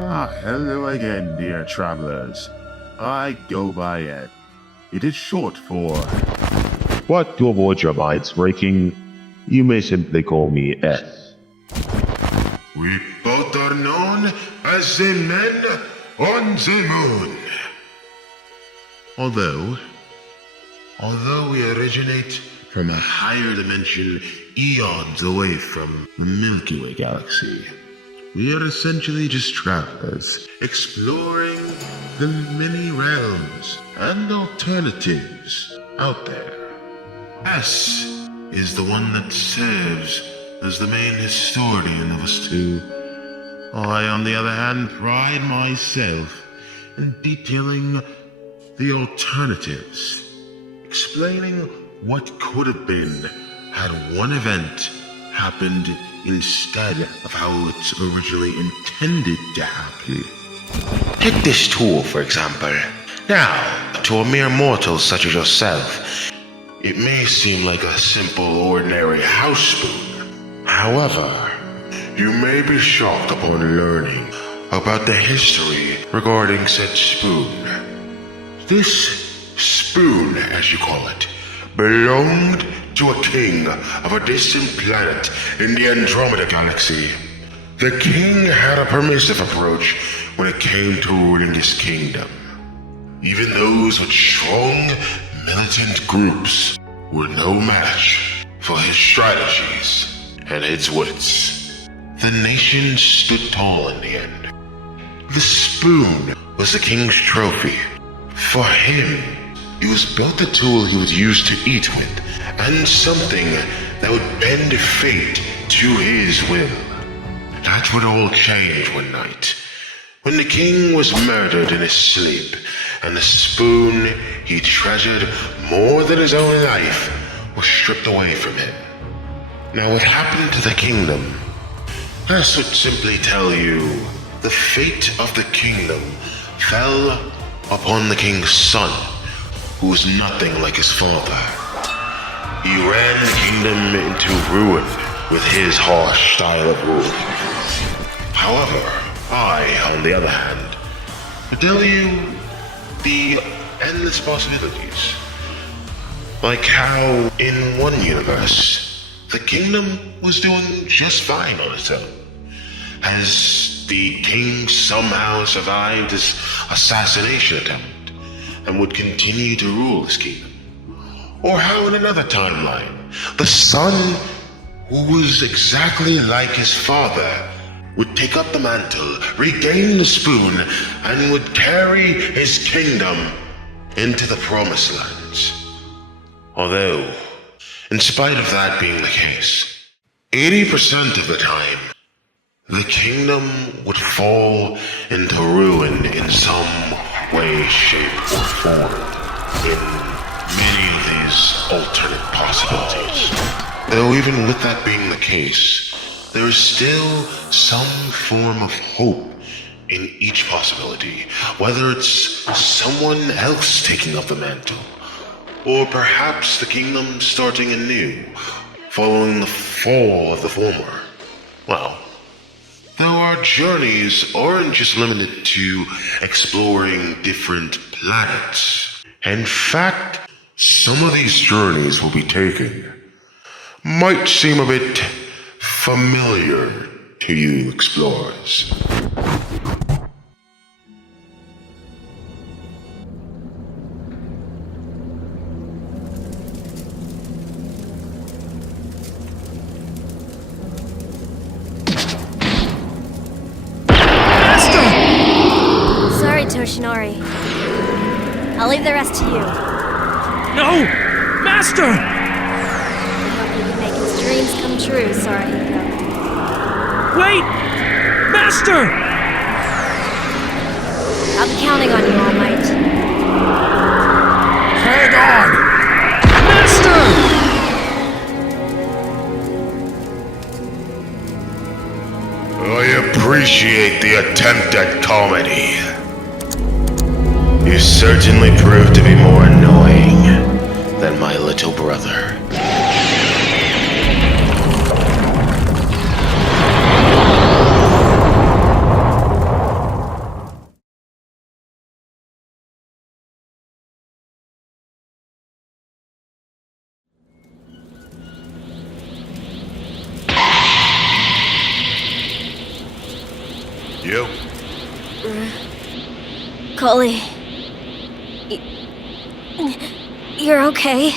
Hello again, dear travelers. I go by Ed. It is short for... But to avoid your minds breaking, you may simply call me S. We both are known as the men on the moon. Although we originate from a higher dimension eons away from the Milky Way galaxy, we are essentially just travelers, exploring the many realms and alternatives out there. S is the one that serves as the main historian of us two. I, on the other hand, pride myself in detailing the alternatives, explaining what could have been had one event happened instead of how it's originally intended to happen. Take this tool, for example. Now, to a mere mortal such as yourself, it may seem like a simple, ordinary house spoon. However, you may be shocked upon learning about the history regarding said spoon. This spoon, as you call it, belonged to a king of a distant planet in the Andromeda galaxy. The king had a permissive approach when it came to ruling his kingdom. Even those with strong, militant groups were no match for his strategies and his wits. The nation stood tall in the end. The spoon was the king's trophy. For him, it was both the tool he would use to eat with, and something that would bend fate to his will. That would all change one night, when the king was murdered in his sleep, and the spoon he treasured more than his own life was stripped away from him. Now what happened to the kingdom? This would simply tell you the fate of the kingdom fell upon the king's son, who was nothing like his father. He ran the kingdom into ruin with his harsh style of rule. However, I, on the other hand, tell you the endless possibilities. Like how, in one universe, the kingdom was doing just fine on its own. Has the king somehow survived his assassination attempt and would continue to rule his kingdom? Or how in another timeline, the son, who was exactly like his father, would take up the mantle, regain the spoon, and would carry his kingdom into the promised lands. Although, in spite of that being the case, 80% of the time, the kingdom would fall into ruin in some way, shape, or form in many of these alternate possibilities. Though even with that being the case, there is still some form of hope in each possibility, whether it's someone else taking up the mantle, or perhaps the kingdom starting anew, following the fall of the former. Well, though our journeys aren't just limited to exploring different planets. In fact, some of these journeys we'll be taking might seem a bit familiar to you explorers. Toshinori. I'll leave the rest to you. No! Master! I hope you can make his dreams come true, Sarahiko. Wait! Master! I'll be counting on you, All Might. Hang on! Master! I appreciate the attempt at comedy. You certainly proved to be more annoying than my little brother. You? Cully. You're okay?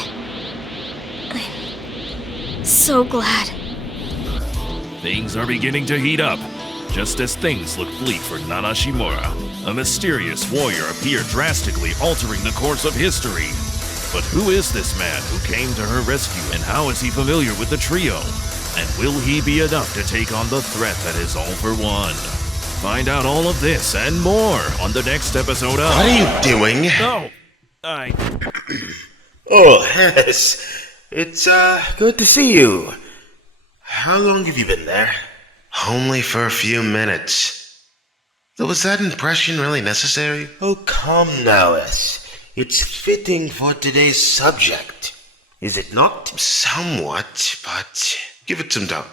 I'm so glad. Things are beginning to heat up. Just as things look bleak for Nana Shimura, a mysterious warrior appeared, drastically altering the course of history. But who is this man who came to her rescue, and how is he familiar with the trio? And will he be enough to take on the threat that is all for one? Find out all of this and more on the next episode of... What are you doing? No, Oh, yes. It's, good to see you. How long have you been there? Only for a few minutes. Though, was that impression really necessary? Oh, come now, S. It's fitting for today's subject. Is it not? Somewhat, but give it some time.